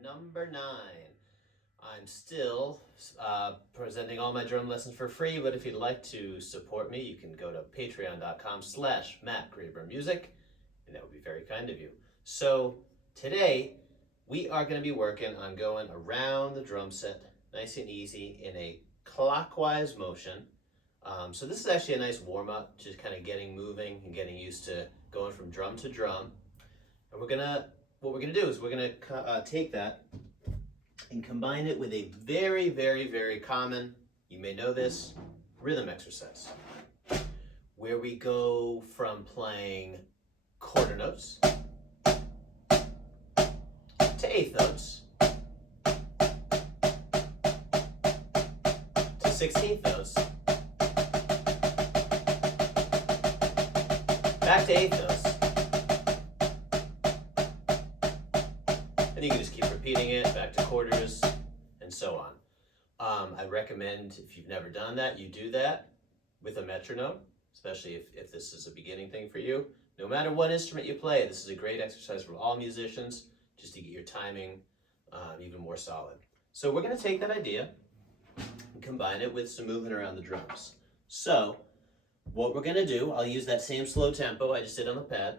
number 9. I'm still presenting all my drum lessons for free, but if you'd like to support me, you can go to patreon.com/MattGraberMusic, and that would be very kind of you. So today, we are going to be working on going around the drum set nice and easy in a clockwise motion. So this is actually a nice warm-up, just kind of getting moving and getting used to going from drum to drum. And what we're gonna do is we're gonna take that and combine it with a very, very, very common, you may know this, rhythm exercise, where we go from playing quarter notes to eighth notes to 16th notes, back to eighth notes, and you can just keep repeating it back to quarters and so on. I recommend, if you've never done that, you do that with a metronome, especially if this is a beginning thing for you. No matter what instrument you play, this is a great exercise for all musicians, just to get your timing even more solid. So we're going to take that idea and combine it with some movement around the drums. So what we're going to do, I'll use that same slow tempo I just did on the pad.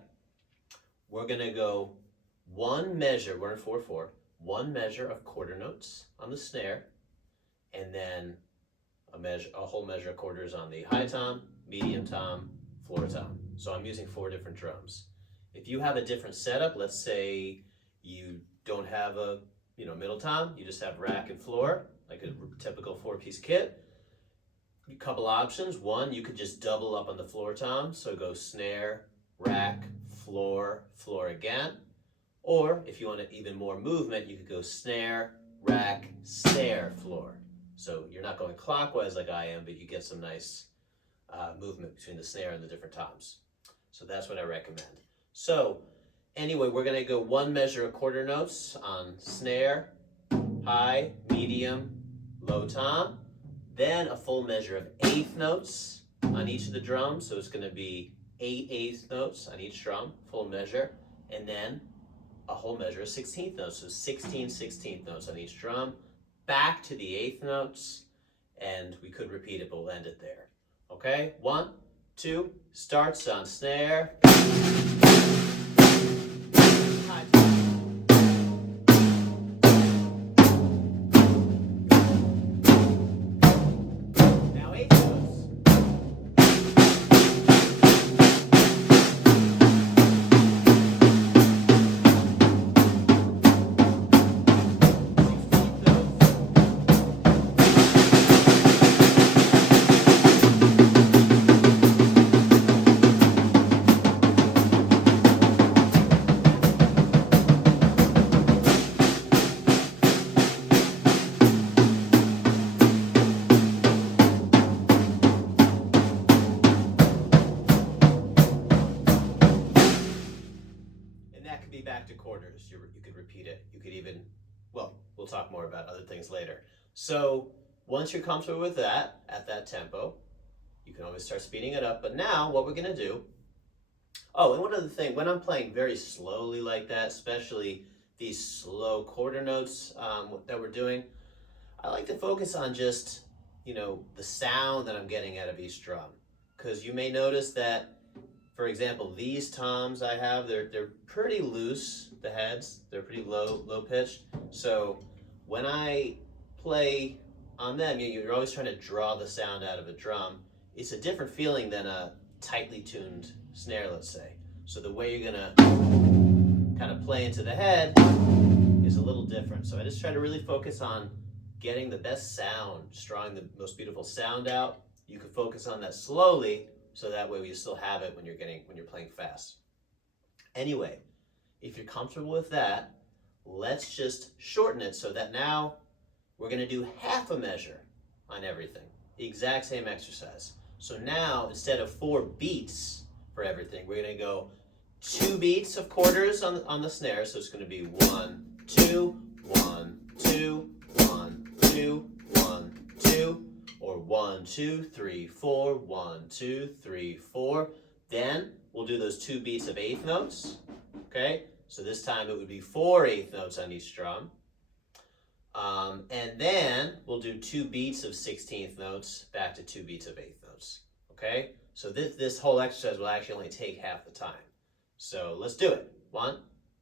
We're going to go one measure, we're in 4/4, one measure of quarter notes on the snare, and then a whole measure of quarters on the high tom, medium tom, floor tom. So I'm using 4 different drums. If you have a different setup, let's say you don't have a middle tom, you just have rack and floor, like a typical 4-piece kit. A couple options. One, you could just double up on the floor tom, so go snare, rack, floor, floor again. Or if you want even more movement, you could go snare, rack, snare, floor. So you're not going clockwise like I am, but you get some nice movement between the snare and the different toms. So that's what I recommend. So anyway, we're going to go one measure of quarter notes on snare, high, medium, low tom. Then a full measure of eighth notes on each of the drums. So it's going to be 8 eighth notes on each drum, full measure. And then a whole measure of 16th notes. So 16 16th notes on each drum. Back to the eighth notes. And we could repeat it, but we'll end it there. Okay? 1, 2, starts on snare. High tom. Now eighth notes. And that could be back to quarters. You could repeat it. You could even, well, we'll talk more about other things later. So once you're comfortable with that, at that tempo, you can always start speeding it up. But now what we're going to do, and one other thing, when I'm playing very slowly like that, especially these slow quarter notes that we're doing, I like to focus on just, the sound that I'm getting out of each drum. Because you may notice that, for example, these toms I have, they're pretty loose, the heads, they're pretty low pitched. So when I play on them, you're always trying to draw the sound out of a drum. It's a different feeling than a tightly tuned snare, let's say. So the way you're gonna kind of play into the head is a little different. So I just try to really focus on getting the best sound, just drawing the most beautiful sound out. You can focus on that slowly, so that way you still have it when you're playing fast. Anyway, if you're comfortable with that, let's just shorten it so that now we're going to do half a measure on everything. The exact same exercise. So now, instead of 4 beats for everything, we're going to go 2 beats of quarters on the snare. So it's going to be 1, 2, 1, 2, 1, 2, 1, 2, or 1, 2, 3, 4, 1, 2, 3, 4. Then we'll do those 2 beats of eighth notes. Okay, so this time it would be 4 eighth notes on each drum. And then we'll do 2 beats of 16th notes back to 2 beats of 8th notes. Okay? So this whole exercise will actually only take half the time. So let's do it. 1,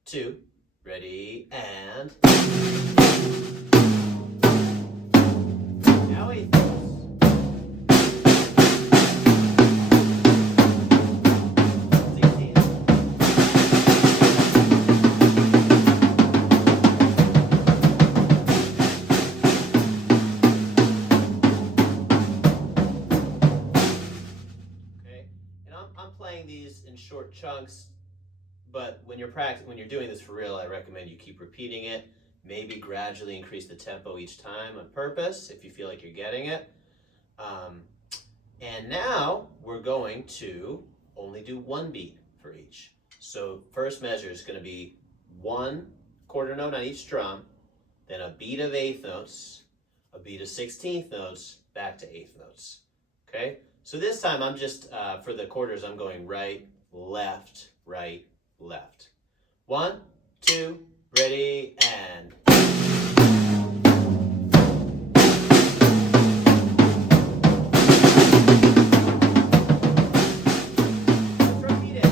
2, ready, and now 8th notes. I'm playing these in short chunks, but when you're doing this for real, I recommend you keep repeating it. Maybe gradually increase the tempo each time on purpose if you feel like you're getting it. And now we're going to only do 1 beat for each. So first measure is going to be 1 quarter note on each drum, then a beat of 8th notes, a beat of 16th notes, back to 8th notes. Okay? So this time I'm just, for the quarters, I'm going right, left, right, left. 1, 2, ready, and. Let's repeat it.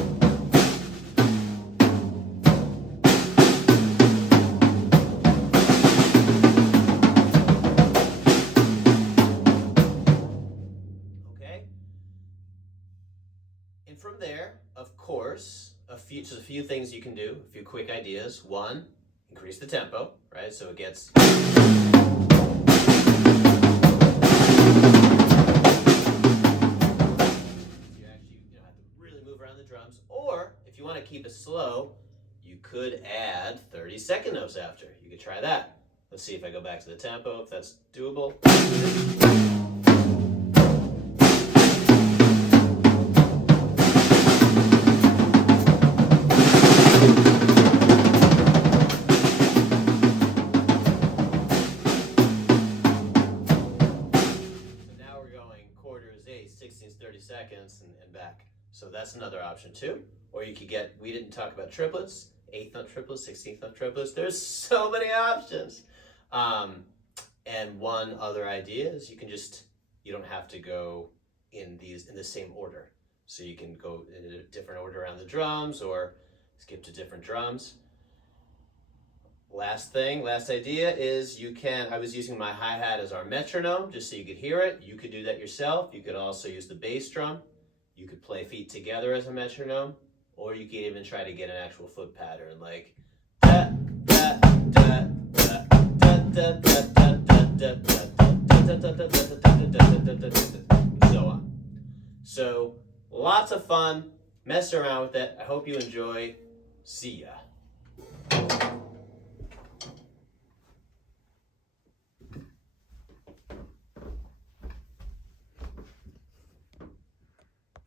And from there, of course, just a few things you can do, a few quick ideas. 1, increase the tempo, right? So it gets. You actually have to really move around the drums. Or if you want to keep it slow, you could add 30-second notes after. You could try that. Let's see if I go back to the tempo, if that's doable. Quarters, 8, 16ths, 30 seconds, and back. So that's another option too. Or you could get, we didn't talk about triplets, 8th note triplets, 16th note triplets. There's so many options. And one other idea is you don't have to go in the same order. So you can go in a different order around the drums or skip to different drums. Last idea is I was using my hi-hat as our metronome just so you could hear it. You could do that yourself. You could also use the bass drum. You could play feet together as a metronome, or you could even try to get an actual foot pattern like da da da da da da da da da da da, so on. So lots of fun. Mess around with it. I hope you enjoy. See ya.